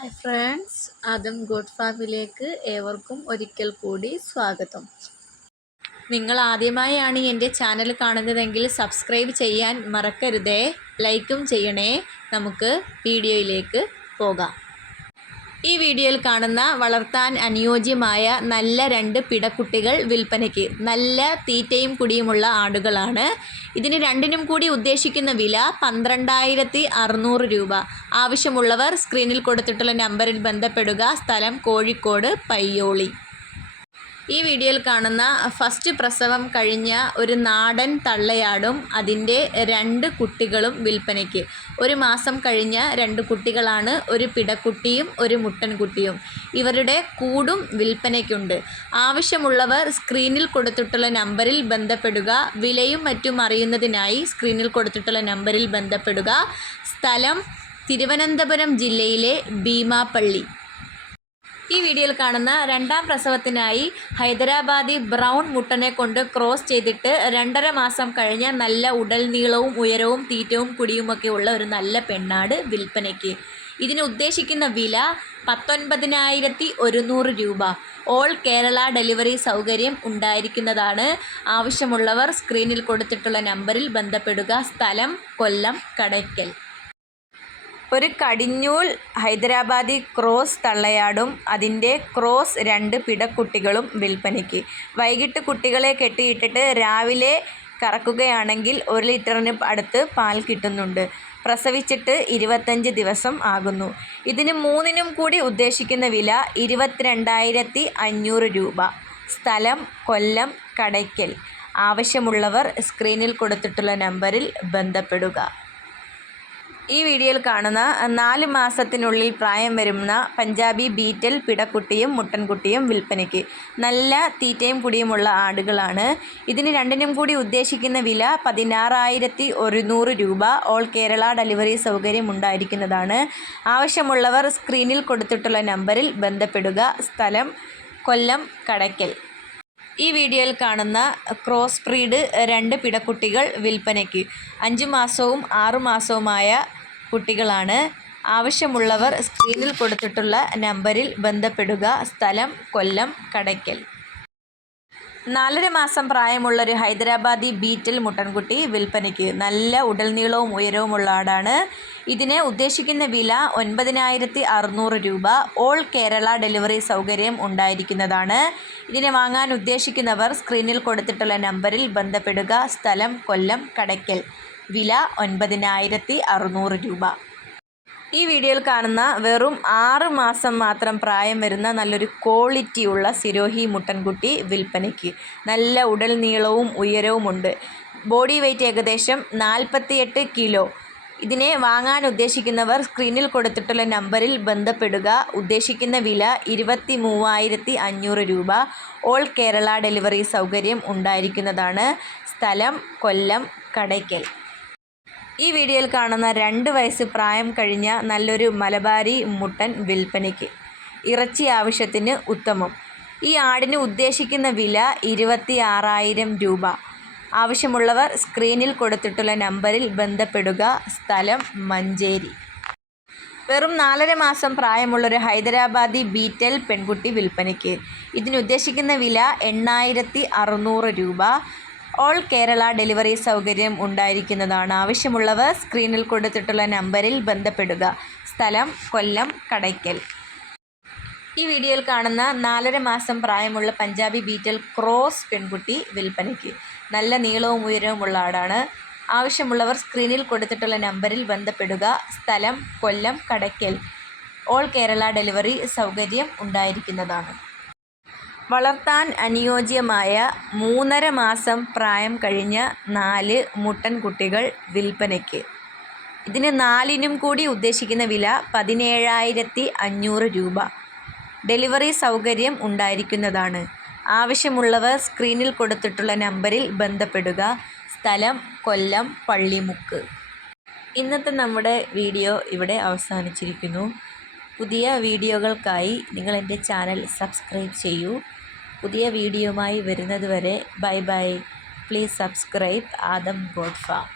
Hi friends Adam good ഫാമിലേക്ക് ഏവർക്കും ഒരിക്കൽ കൂടി സ്വാഗതം. നിങ്ങൾ ആദ്യമായാണ് എന്റെ ചാനൽ കാണുന്നതെങ്കിൽ സബ്സ്ക്രൈബ് ചെയ്യാൻ മറക്കരുതേ. ലൈക്കും ചെയ്യണേ. നമുക്ക് വീഡിയോയിലേക്ക് പോകാം. ഈ വീഡിയോയിൽ കാണുന്ന വളർത്താൻ അനുയോജ്യമായ നല്ല രണ്ട് പിടക്കുട്ടികൾ വിൽപ്പനയ്ക്ക് നല്ല തീറ്റയും കുടിയുമുള്ള ആടുകളാണ്. ഇതിന് രണ്ടിനും കൂടി ഉദ്ദേശിക്കുന്ന വില പന്ത്രണ്ടായിരത്തി അറുന്നൂറ് രൂപ. ആവശ്യമുള്ളവർ സ്ക്രീനിൽ കൊടുത്തിട്ടുള്ള നമ്പറിൽ ബന്ധപ്പെടുക. സ്ഥലം കോഴിക്കോട് പയ്യോളി. ഈ വീഡിയോയിൽ കാണുന്ന ഫസ്റ്റ് പ്രസവം കഴിഞ്ഞ ഒരു നാടൻ തള്ളയാടും അതിന്റെ രണ്ട് കുട്ടികളും വിൽപ്പനയ്ക്ക്. ഒരു മാസം കഴിഞ്ഞ രണ്ട് കുട്ടികളാണ് ഒരു പിടക്കുട്ടിയും ഒരു മുട്ടൻകുട്ടിയും. ഇവരുടെ കൂടും വിൽപ്പനയ്ക്കുണ്ട്. ആവശ്യമുള്ളവർ സ്ക്രീനിൽ കൊടുത്തിട്ടുള്ള നമ്പറിൽ ബന്ധപ്പെടുക. വിലയും മറ്റും അറിയുന്നതിനായി സ്ക്രീനിൽ കൊടുത്തിട്ടുള്ള നമ്പറിൽ ബന്ധപ്പെടുക. സ്ഥലം തിരുവനന്തപുരം ജില്ലയിലെ ഭീമാപ്പള്ളി ഈ വീഡിയോയിൽ കാണുന്ന രണ്ടാം പ്രസവത്തിനായി ഹൈദരാബാദി ബ്രൗൺ മുട്ടനെ കൊണ്ട് ക്രോസ് ചെയ്തിട്ട് രണ്ടര മാസം കഴിഞ്ഞ നല്ല ഉടൽ നീളവും ഉയരവും തീറ്റവും കുടിയുമൊക്കെ ഉള്ള ഒരു നല്ല പെണ്ണാട് വിൽപ്പനയ്ക്ക്. ഇതിന് ഉദ്ദേശിക്കുന്ന വില പത്തൊൻപതിനായിരത്തി ഒരുന്നൂറ് രൂപ. ഓൾ കേരള ഡെലിവറി സൗകര്യം ഉണ്ടായിരിക്കുന്നതാണ്. ആവശ്യമുള്ളവർ സ്ക്രീനിൽ കൊടുത്തിട്ടുള്ള നമ്പറിൽ ബന്ധപ്പെടുക. സ്ഥലം കൊല്ലം കടയ്ക്കൽ. ഒരു കടിഞ്ഞൂൽ ഹൈദരാബാദി ക്രോസ് തള്ളയാടും അതിന്റെ ക്രോസ് രണ്ട് പിടക്കുട്ടികളും വിൽപ്പനയ്ക്ക്. വൈകിട്ട് കുട്ടികളെ കെട്ടിയിട്ടിട്ട് രാവിലെ കറക്കുകയാണെങ്കിൽ ഒരു ലിറ്ററിന് അടുത്ത് പാൽ കിട്ടുന്നുണ്ട്. പ്രസവിച്ചിട്ട് ഇരുപത്തഞ്ച് ദിവസം ആകുന്നു. ഇതിന് മൂന്നിനും കൂടി ഉദ്ദേശിക്കുന്ന വില ഇരുപത്തിരണ്ടായിരത്തി അഞ്ഞൂറ് രൂപ. സ്ഥലം കൊല്ലം കടയ്ക്കൽ. ആവശ്യമുള്ളവർ സ്ക്രീനിൽ കൊടുത്തിട്ടുള്ള നമ്പറിൽ ബന്ധപ്പെടുക. ഈ വീഡിയോയിൽ കാണുന്ന നാല് മാസത്തിനുള്ളിൽ പ്രായം വരുന്ന പഞ്ചാബി ബീറ്റൽ പിടക്കുട്ടിയും മുട്ടൻകുട്ടിയും വിൽപ്പനയ്ക്ക്. നല്ല തീറ്റയും കുടിയുമുള്ള ആടുകളാണ്. ഇതിന് രണ്ടിനും കൂടി ഉദ്ദേശിക്കുന്ന വില പതിനാറായിരത്തി ഒരുന്നൂറ് രൂപ. ഓൾ കേരള ഡെലിവറി സൗകര്യം ഉണ്ടായിരിക്കുന്നതാണ്. ആവശ്യമുള്ളവർ സ്ക്രീനിൽ കൊടുത്തിട്ടുള്ള നമ്പറിൽ ബന്ധപ്പെടുക. സ്ഥലം കൊല്ലം കടയ്ക്കൽ. ഈ വീഡിയോയിൽ കാണുന്ന ക്രോസ് ബ്രീഡ് രണ്ട് പിടക്കുട്ടികൾ വിൽപ്പനയ്ക്ക്. അഞ്ച് മാസവും ആറു മാസവുമായ കുട്ടികളാണ്. ആവശ്യമുള്ളവർ സ്ക്രീനിൽ കൊടുത്തിട്ടുള്ള നമ്പറിൽ ബന്ധപ്പെടുക. സ്ഥലം കൊല്ലം കടയ്ക്കൽ. നാലര മാസം പ്രായമുള്ള ഒരു ഹൈദരാബാദി ബീറ്റൽ മുട്ടൻകുട്ടി വിൽപ്പനയ്ക്ക് നല്ല ഉടൽനീളവും ഉയരവുമുള്ള ആടാണ്. ഇതിനെ ഉദ്ദേശിക്കുന്ന വില ഒൻപതിനായിരത്തി അറുന്നൂറ് രൂപ. ഓൾ കേരള ഡെലിവറി സൗകര്യം ഉണ്ടായിരിക്കുന്നതാണ്. ഇതിനെ വാങ്ങാൻ ഉദ്ദേശിക്കുന്നവർ സ്ക്രീനിൽ കൊടുത്തിട്ടുള്ള നമ്പറിൽ ബന്ധപ്പെടുക. സ്ഥലം കൊല്ലം കടയ്ക്കൽ. വില ഒൻപതിനായിരത്തി അറുന്നൂറ് രൂപ. ഈ വീഡിയോയിൽ കാണുന്ന വെറും ആറ് മാസം മാത്രം പ്രായം വരുന്ന നല്ലൊരു ക്വാളിറ്റിയുള്ള സിരോഹി മുട്ടൻകുട്ടി വിൽപ്പനയ്ക്ക് നല്ല ഉടൽ നീളവും ഉയരവുമുണ്ട് ബോഡി വെയ്റ്റ് ഏകദേശം നാൽപ്പത്തിയെട്ട് കിലോ ഇതിനെ വാങ്ങാൻ ഉദ്ദേശിക്കുന്നവർ സ്ക്രീനിൽ കൊടുത്തിട്ടുള്ള നമ്പറിൽ ബന്ധപ്പെടുക. ഉദ്ദേശിക്കുന്ന വില ഇരുപത്തി മൂവായിരത്തി അഞ്ഞൂറ് രൂപ. ഓൾ കേരള ഡെലിവറി സൗകര്യം ഉണ്ടായിരിക്കുന്നതാണ്. സ്ഥലം കൊല്ലം കടയ്ക്കൽ. ഈ വീഡിയോയിൽ കാണുന്ന രണ്ട് വയസ്സ് പ്രായം കഴിഞ്ഞ നല്ലൊരു മലബാരി മുട്ടൻ വിൽപ്പനയ്ക്ക് ഇറച്ചി ആവശ്യത്തിന് ഉത്തമം. ഈ ആടിന് ഉദ്ദേശിക്കുന്ന വില ഇരുപത്തി ആറായിരം രൂപ. ആവശ്യമുള്ളവർ സ്ക്രീനിൽ കൊടുത്തിട്ടുള്ള നമ്പറിൽ ബന്ധപ്പെടുക. സ്ഥലം മഞ്ചേരി. വെറും നാലര മാസം പ്രായമുള്ളൊരു ഹൈദരാബാദി ബീറ്റൽ പെൺകുട്ടി വിൽപ്പനയ്ക്ക്. ഇതിനുദ്ദേശിക്കുന്ന വില എണ്ണായിരത്തി അറുന്നൂറ് രൂപ. ഓൾ കേരള ഡെലിവറി സൗകര്യം ഉണ്ടായിരിക്കുന്നതാണ്. ആവശ്യമുള്ളവർ സ്ക്രീനിൽ കൊടുത്തിട്ടുള്ള നമ്പറിൽ ബന്ധപ്പെടുക. സ്ഥലം കൊല്ലം കടയ്ക്കൽ. ഈ വീഡിയോയിൽ കാണുന്ന നാലര മാസം പ്രായമുള്ള പഞ്ചാബി ബീറ്റൽ ക്രോസ് പെൺകുട്ടി വിൽപ്പനയ്ക്ക്. നല്ല നീളവും ഉയരവുമുള്ള ആടാണ്. ആവശ്യമുള്ളവർ സ്ക്രീനിൽ കൊടുത്തിട്ടുള്ള നമ്പറിൽ ബന്ധപ്പെടുക. സ്ഥലം കൊല്ലം കടയ്ക്കൽ. ഓൾ കേരള ഡെലിവറി സൗകര്യം ഉണ്ടായിരിക്കുന്നതാണ്. വളർത്താൻ അനുയോജ്യമായ മൂന്നര മാസം പ്രായം കഴിഞ്ഞ നാല് മുട്ടൻകുട്ടികൾ വിൽപ്പനയ്ക്ക്. ഇതിന് നാലിനും കൂടി ഉദ്ദേശിക്കുന്ന വില പതിനേഴായിരത്തി അഞ്ഞൂറ് രൂപ. ഡെലിവറി സൗകര്യം ഉണ്ടായിരിക്കുന്നതാണ്. ആവശ്യമുള്ളവർ സ്ക്രീനിൽ കൊടുത്തിട്ടുള്ള നമ്പറിൽ ബന്ധപ്പെടുക. സ്ഥലം കൊല്ലം പള്ളിമുക്ക്. ഇന്നത്തെ നമ്മുടെ വീഡിയോ ഇവിടെ അവസാനിച്ചിരിക്കുന്നു. പുതിയ വീഡിയോകൾക്കായി നിങ്ങൾ എന്റെ ചാനൽ സബ്സ്ക്രൈബ് ചെയ്യൂ. പുതിയ വീഡിയോയുമായി വരുന്നതുവരെ bye bye. Please subscribe Adam god farm